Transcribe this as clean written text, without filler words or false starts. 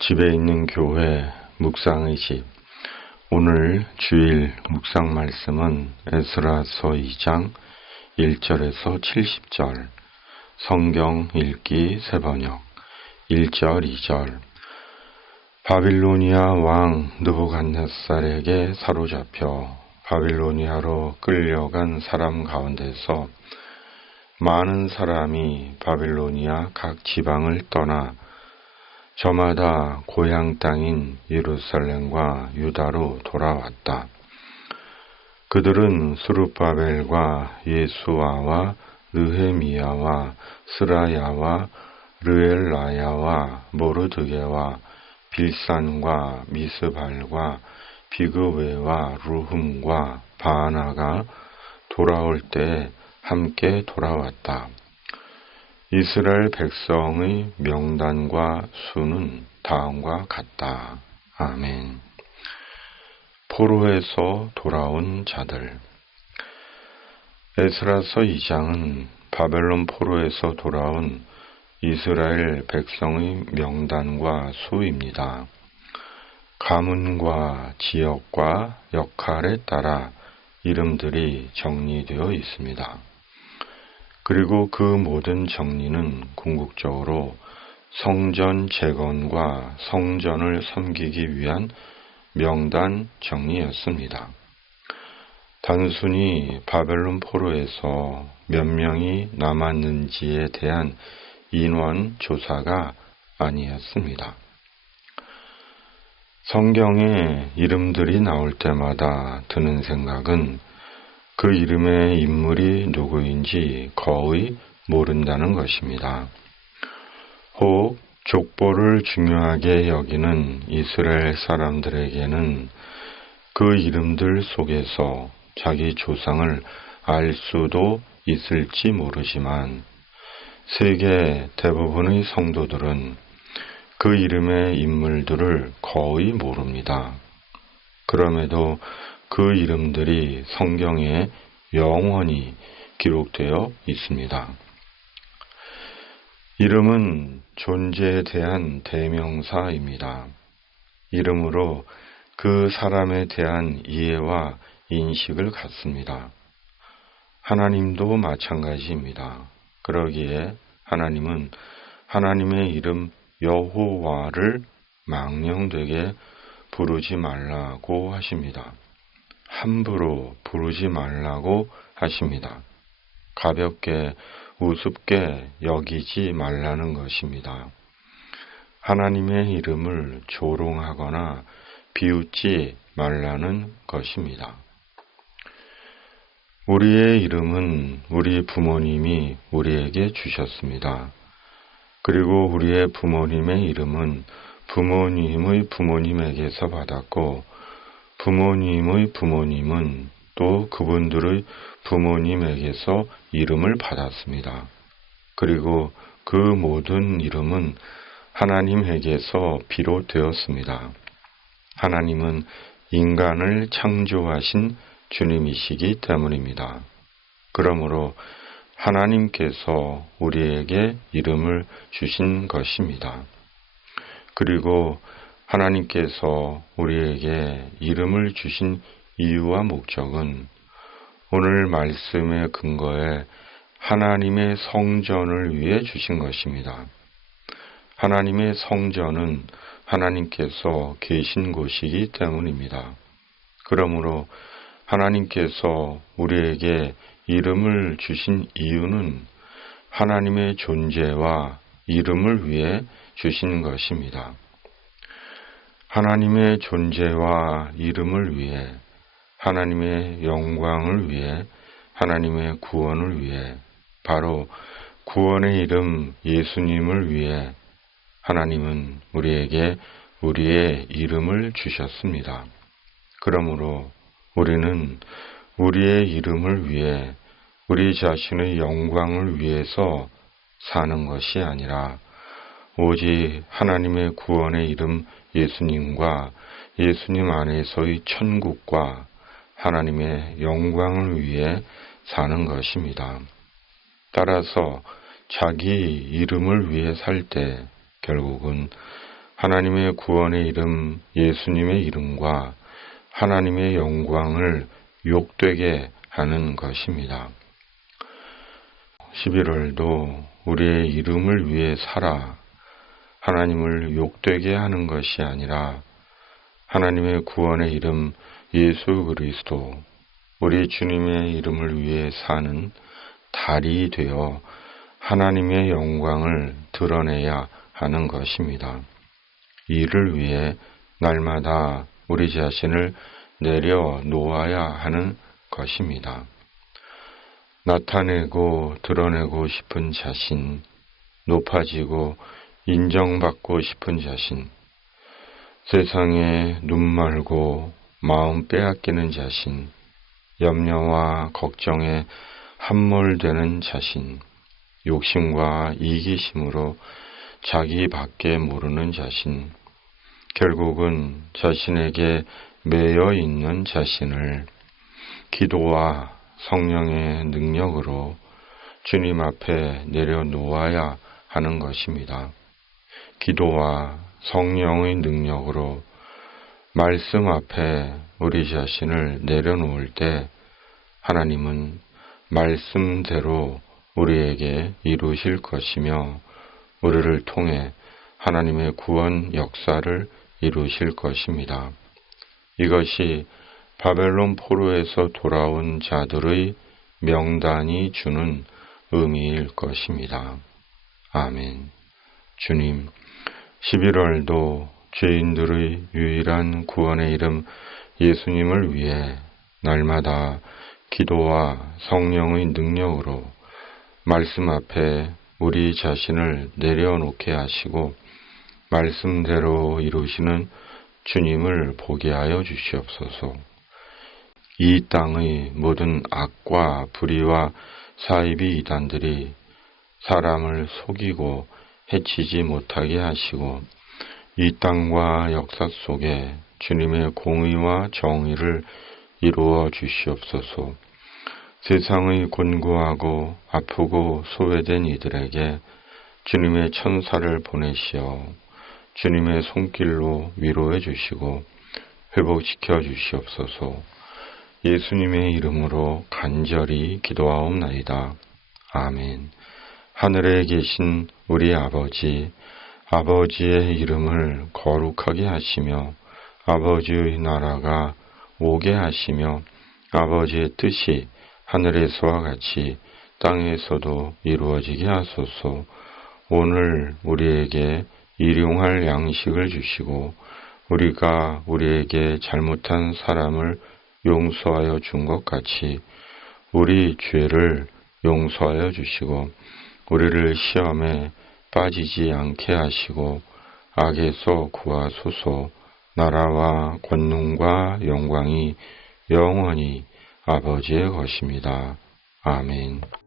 집에 있는 교회 묵상의 집. 오늘 주일 묵상 말씀은 에스라서 2장 1절에서 70절, 성경 읽기 새번역 1절 2절. 바빌로니아 왕 느부갓네살에게 사로잡혀 바빌로니아로 끌려간 사람 가운데서 많은 사람이 바빌로니아 각 지방을 떠나 저마다 고향 땅인 예루살렘과 유다로 돌아왔다. 그들은 스룹바벨과 예수아와 느헤미야와 스라야와 르엘라야와 모르드게와 빌산과 미스발과 비그웨와 루흠과 바나가 돌아올 때 함께 돌아왔다. 이스라엘 백성의 명단과 수는 다음과 같다. 아멘. 포로에서 돌아온 자들. 에스라서 2장은 바벨론 포로에서 돌아온 이스라엘 백성의 명단과 수입니다. 가문과 지역과 역할에 따라 이름들이 정리되어 있습니다. 그리고 그 모든 정리는 궁극적으로 성전 재건과 성전을 섬기기 위한 명단 정리였습니다. 단순히 바벨론 포로에서 몇 명이 남았는지에 대한 인원 조사가 아니었습니다. 성경에 이름들이 나올 때마다 드는 생각은 그 이름의 인물이 누구인지 거의 모른다는 것입니다. 혹 족보를 중요하게 여기는 이스라엘 사람들에게는 그 이름들 속에서 자기 조상을 알 수도 있을지 모르지만 세계 대부분의 성도들은 그 이름의 인물들을 거의 모릅니다. 그럼에도 그 이름들이 성경에 영원히 기록되어 있습니다. 이름은 존재에 대한 대명사입니다. 이름으로 그 사람에 대한 이해와 인식을 갖습니다. 하나님도 마찬가지입니다. 그러기에 하나님은 하나님의 이름 여호와를 망령되게 부르지 말라고 하십니다. 함부로 부르지 말라고 하십니다. 가볍게 우습게 여기지 말라는 것입니다. 하나님의 이름을 조롱하거나 비웃지 말라는 것입니다. 우리의 이름은 우리 부모님이 우리에게 주셨습니다. 그리고 우리의 부모님의 이름은 부모님의 부모님에게서 받았고 부모님의 부모님은 또 그분들의 부모님에게서 이름을 받았습니다. 그리고 그 모든 이름은 하나님에게서 비롯되었습니다. 하나님은 인간을 창조하신 주님이시기 때문입니다. 그러므로 하나님께서 우리에게 이름을 주신 것입니다. 그리고 하나님께서 우리에게 이름을 주신 이유와 목적은 오늘 말씀의 근거에 하나님의 성전을 위해 주신 것입니다. 하나님의 성전은 하나님께서 계신 곳이기 때문입니다. 그러므로 하나님께서 우리에게 이름을 주신 이유는 하나님의 존재와 이름을 위해 주신 것입니다. 하나님의 존재와 이름을 위해, 하나님의 영광을 위해, 하나님의 구원을 위해, 바로 구원의 이름 예수님을 위해 하나님은 우리에게 우리의 이름을 주셨습니다. 그러므로 우리는 우리의 이름을 위해, 우리 자신의 영광을 위해서 사는 것이 아니라 오직 하나님의 구원의 이름 예수님과 예수님 안에서의 천국과 하나님의 영광을 위해 사는 것입니다. 따라서 자기 이름을 위해 살 때 결국은 하나님의 구원의 이름 예수님의 이름과 하나님의 영광을 욕되게 하는 것입니다. 11월도 우리의 이름을 위해 살아 하나님을 욕되게 하는 것이 아니라 하나님의 구원의 이름 예수 그리스도 우리 주님의 이름을 위해 사는 달이 되어 하나님의 영광을 드러내야 하는 것입니다. 이를 위해 날마다 우리 자신을 내려놓아야 하는 것입니다. 나타내고 드러내고 싶은 자신, 높아지고 인정받고 싶은 자신, 세상에 눈 멀고 마음 빼앗기는 자신, 염려와 걱정에 함몰되는 자신, 욕심과 이기심으로 자기밖에 모르는 자신, 결국은 자신에게 매여 있는 자신을 기도와 성령의 능력으로 주님 앞에 내려놓아야 하는 것입니다. 기도와 성령의 능력으로 말씀 앞에 우리 자신을 내려놓을 때 하나님은 말씀대로 우리에게 이루실 것이며 우리를 통해 하나님의 구원 역사를 이루실 것입니다. 이것이 바벨론 포로에서 돌아온 자들의 명단이 주는 의미일 것입니다. 아멘. 주님, 11월도 죄인들의 유일한 구원의 이름 예수님을 위해 날마다 기도와 성령의 능력으로 말씀 앞에 우리 자신을 내려놓게 하시고 말씀대로 이루시는 주님을 보게 하여 주시옵소서. 이 땅의 모든 악과 불의와 사이비 이단들이 사람을 속이고 해치지 못하게 하시고 이 땅과 역사 속에 주님의 공의와 정의를 이루어 주시옵소서. 세상의 곤고하고 아프고 소외된 이들에게 주님의 천사를 보내시어 주님의 손길로 위로해 주시고 회복시켜 주시옵소서. 예수님의 이름으로 간절히 기도하옵나이다. 아멘. 하늘에 계신 우리 아버지, 아버지의 이름을 거룩하게 하시며 아버지의 나라가 오게 하시며 아버지의 뜻이 하늘에서와 같이 땅에서도 이루어지게 하소서. 오늘 우리에게 일용할 양식을 주시고 우리가 우리에게 잘못한 사람을 용서하여 준 것 같이 우리 죄를 용서하여 주시고 우리를 시험에 빠지지 않게 하시고 악에서 구하소서. 나라와 권능과 영광이 영원히 아버지의 것입니다. 아멘.